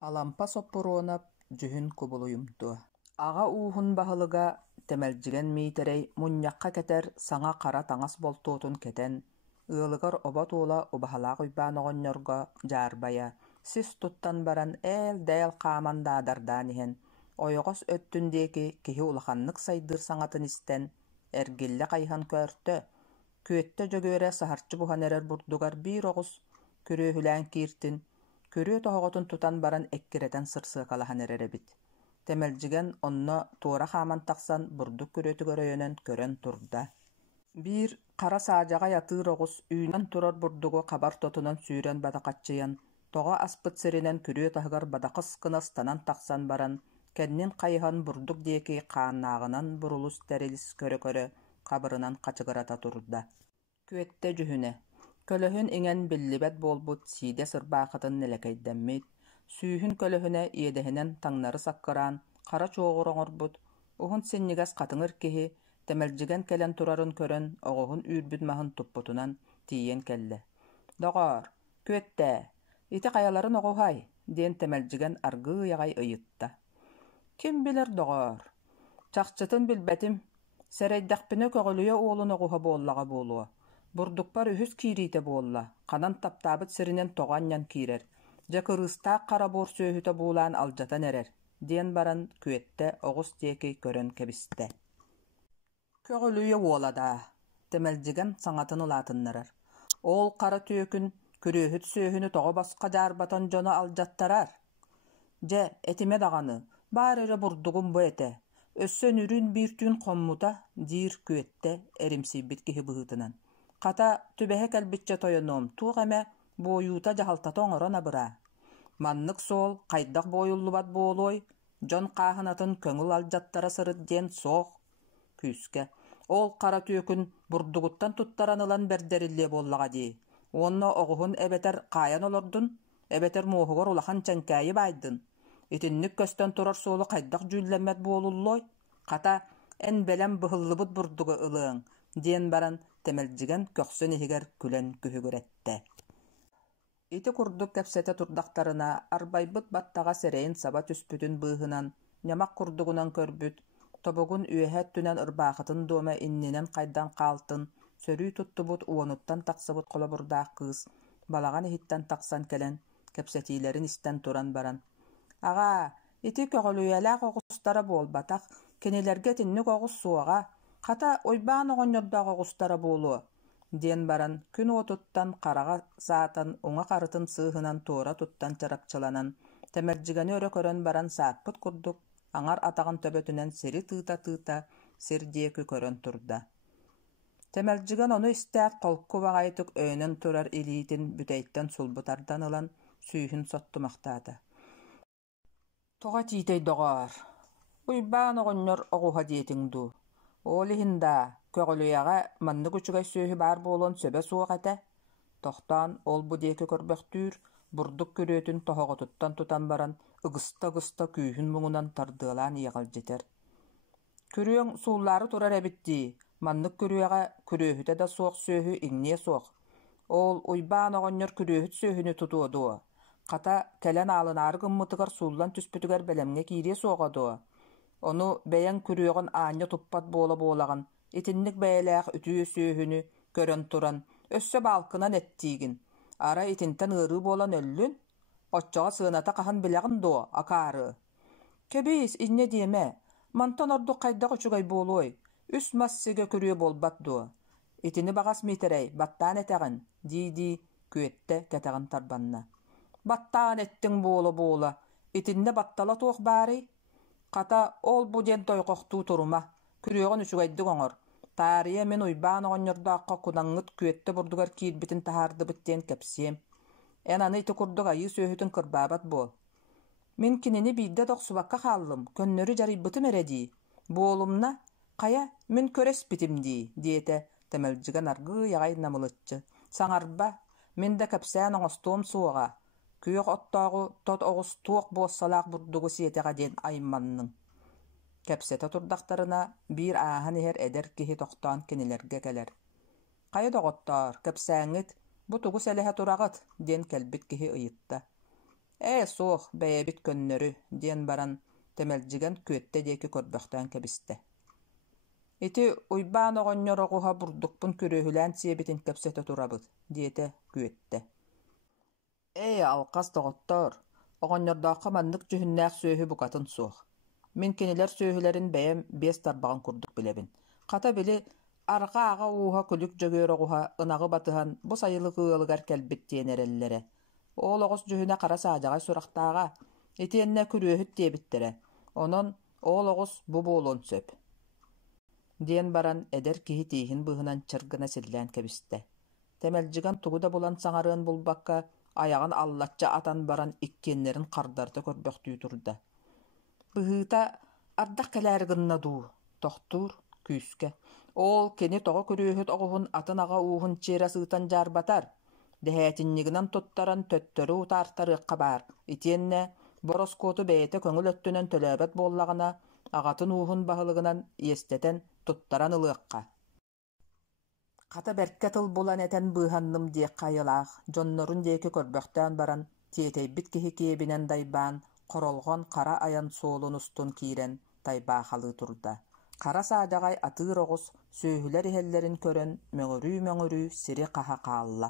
Алампа соппуруонап жүһүн кубулуйумтуа. Аға уухун баһылыга тэмэлдьигэн миитэрэй мунньахха кэтэр саҥа хара таҥас болтуотун кэтэн, ыалыгар оба туола убаһалаах уйбаан оҕонньорго дьаарбайа, сис туттан баран ээл-дээл хааман даадардаан иһэн, ойоҕос өттүн диэки киһи улаханнык сайдыыр саҥатын истэн, эргиллэ хайыһан көөртө, күөттэ дьөгүөрэ саһарчы буһан эрэр бурдугар биир оҕус күрүөһүлээн кииртин, көрүө тоһоҕотун тутан баран эккирэтэн сырсыакалаһан эрэрэбит. Тэмэлдьигэн онно туора хааман тахсан бурдук күрүөтүгөр өйөнөн көрөн турда. Биир хара саадьаҕа ятыыр оҕус үүнэн турар бурдугу хабар тотунан сүүрэн батакаччыйан, тоҕо аспыт сиринэн күрүө таһыгар бадахыс кынас танан тахсан баран, кэннин хайыһан бурдук диэки хааннааҕынан бурулус тэрилис көрө-көрө хабырынан хачыгырата турда. Күөттэ жүһүнэ. Көлөһүн иҥэн биллибэт буолбут сиидэ сырбаахатын нэлэкэйдэммит, сүүһүн көлөһүнэ иэдэһинэн таҥнары саккыраан, хара чуоҕуроҥорбут, уһун синньигас хатыҥыр киһи тэмэлдьигэн кэлэн турарын көрөн оҕоһун үүрбүт маһын туппутунан тиийэн кэллэ. «Доҕоор, күөттээ, ити хайаларын оҕуһай» диэн тэмэлдьигэн аргыый-аҕай ыйытта. «Ким билэр, доҕоор, чахчытын билбэтим, сэрэйдэхпинэ көҕөлүйэ уолун оҕуһа буоллаҕа буолуо. Бурдукпар үһүс киириитэ буолла, ханан таптаабыт сиринэн тоҕанньан киирэр, дьэ кырыыстаах хара буор сүөһүтэ буулаан алдьатан эрэр» диэн баран күөттэ оҕус диэки көрөн кэбистэ. «Көҕөлүйэ уоладаа» тэмэлдьигэн саҥатын ылаатыннарар. «Ол хара түөкүн күрүөһүт сүөһүнү тоҕо басха дьаарбатан дьоно алдьаттарар. Дьэ, этиме даҕаны, баар эрэ бурдугум бу этэ, өссөн үрүүн бииртүүн хоммута» диир күөттэ эримсийбит киһи быһыытынан. «Хата түбэһэ кэлбиччэ тойоноом, туох эмэ буойуута дьаһалтата оҥорон абыраа. Маннык суол хайдах буойуллубат буолуой, дьон хааһынатын көҥүл алдьаттара сырыт диэн суох күүскэ. Ол хара түөкүн бурдугуттан туттаран ылан бэрдэриллиэ буоллаҕа дии. Уонна оҕуһун эбэтэр хаайан олордун, эбэтэр муоһугар улахан чэнкээйи баайдын. Итинник көстөн турар суолу хайдах дьүүллэммэт буолуллой. Хата эн бэлэм быһыллыбыт бурдуга ылыаң» диэн баран тэмэлдьигэн көхсөн иһигэр күлэн күһүгүрэтté. Ити курдук кэпсэтэ турдахтарына арбайбыт баттаҕа сэрэйин саба түспүтүн быыһынан, ньамак курдугунан көрбүт, тобугун үөһэ түнэн ырбаахытын дуома иннинэн хайдан хаалтын, сөрүү туттубут уонуттан тахсыбыт холобурдаах кыыс, балаҕан иһиттэн тахсан кэлэн, кэпсэтиилэрин истэн туран баран: «Аҕаа, ити көҕөлүйэлээх оҕустара буолбатах, кинилэргэ тинник оҕус суоҕа, хата ойбаан оҕонньордоох оҕустара буолуо» диэн баран күн уотуттан хараҕа саатан уҥа харытын сыыһынан туора туттан чарапчыланан, тэмэлдьигэни өрө көрөн баран сааппыт курдук аҥар атаҕын төбөтүнэн сири тыыта сир диэки көрөн турда. Тэмэлдьигэн ону истээт холку баҕайытык өйөнөн турар илиитин бүтэйттэн сулбутардан ылан сүүһүн соттумахтаата. «Тоҕо тиитэй, доҕоор, уйбаан оҕонньор оҕуһа диэтиҥ дуу. Ол иһинdaa, көҕөлүйэҕэ маннык үчүгэй сүөһү баар буолуон сөбө суох этэ. Тохтоон ол бу диэки көрбөхтүүр бурдук күрүөтүн тоһоҕотуттан тутан баран ыгыста күүһүн буҥунан тардыалаан иэҕэлдьитэр. Күрүөҥ сууллаары турар эбит дии, маннык күрүөҕэ күрүөһүтэ да суох сүөһү иҥние суох. Ол уйбаан оҕонньор күрүөһүт сүөһүнү тутуо дуо. Хата кэлэн аалынаары гыммытыгар сууллан түспүтүгэр бэлэмҥэ киирие суоҕа дуо. Ону бэйэҥ күрүөҕүн аанньа туппат буола-буолаган, итинник бэйэлээх үтүө сүөһүнү көрөн туран, өссө баалкынан эттиигин, ара итинтэн ыарыы буолан өллүн, оччоҕо сыаната хаһан билэҕин дуо, акаарыы. «Кэбиис, инне диэмэ, мантан ордук хайдах үчүгэй буолуой, үс массыга күрүө буолбат дуо. Итини баҕас миитэрэй, баттаан этэҕин» дии күөттэ кэтэҕин тарбанна. «Баттаан эттиҥ буола, итинне баттала туох баарый. Хата ол бу диэн тойхохтуу турума, күрүөҕүн үчүгэйдик оҥор. Таарыйа мен уйбаан оҕонньордоохха кунаҥҥыт күөттэ бурдугар киирбитин таһаардыбыт диэн кэпсиэм. Эн аны ити курдук айыы сүөһүтүн кырбаабат буол. Мин кинини биирдэ тохсубакка хааллым, көннөрү жарыйбытым эрэ дии. Буолумна, хая, мин көрөспитим дии» диэтэ тэмэлдьигэн аргыый-аҕай намылыччы. «Саҥарба, мин да кэпсээн оҥостуом суоҕа, күөх оттоогу тот оҕус туох буоссалаах бурдугу сиэтэҕэ диэн айымманныҥ». Кэпсэтэ турдахтарына биир ааһан иһэр эдэр киһи тохтоон кинилэргэ кэлэр. «Хайа доҕоттоор, кэпсээҥҥит, бу тугу сэлэһэ тураҕыт» диэн кэлбит киһи ыйытта. Суох бэйэбит көннөрү диэн баран тэмэлдьиген күөттэ диэки көрбөхтөөн кэбистэ. Ити уйбаан оҕонньороҕуһа бурдукпун күрүөһүлээн сиэбитин кэпсэтэ турабыт диэтэ күөттэ. Алхас тоҕоттор, оҕонньордоохха маннык түһүннээх сүөһү букатын суох. Мин кинилэр сүөһүлэрин бэйэм биэс тарбаҕын курдук билэбин. Хата били арҕа аҕа ууһа күлүк дьөгүөрөҕуһа ынаҕы батыһан бу сайылык ыалыгар кэлбит диэн эрэллэрэ. Ол оҕус дьүһүнэ хара саадьаҕай сурахтааҕа, итиэннэ күрүөһүт диэбиттэрэ. Онон ол оҕус бу буолуон сөп диэн баран эдэр киһи тииһин быһынан чыргына силлээн кэбистэ. Тэмэлдьигэн тугу да булан саҥарыан булбакка аяҕын аллачча атан баран иккиэннэрин хардарта көрбөхтүү турда. Быһыыта ардах кэлээр гынна дуу, тохтуур, күүскэ. Ол кини тоҕо күрүөһүт оҕуһун атын аҕа ууһун чиэра сыытан жаарбатар. Дэһэтиннигинэн туттаран төттөрү утаартарыахха баар. Итиэннэ бороскуоту бэйэтэ көҥүл өттүнэн төлөөбөт буоллаҕына аҕатын ууһун баһылыгынан иэстэтэн туттаран ылыахха. Хата бэркэ тыл булан этэн быыһанным диэххэ айылаах, дьоннорун диэки көрбөхтөөн баран тиэтэйбит киһи киэбинэн дайбаан хоролҕон хара аян суолун устун киирэн тайбаахалыы турда. Хара саадьаҕай атыыр оҕус сүөһүлэр иһэллэрин көрөн мөҥөрүү сири хаһа хаалла.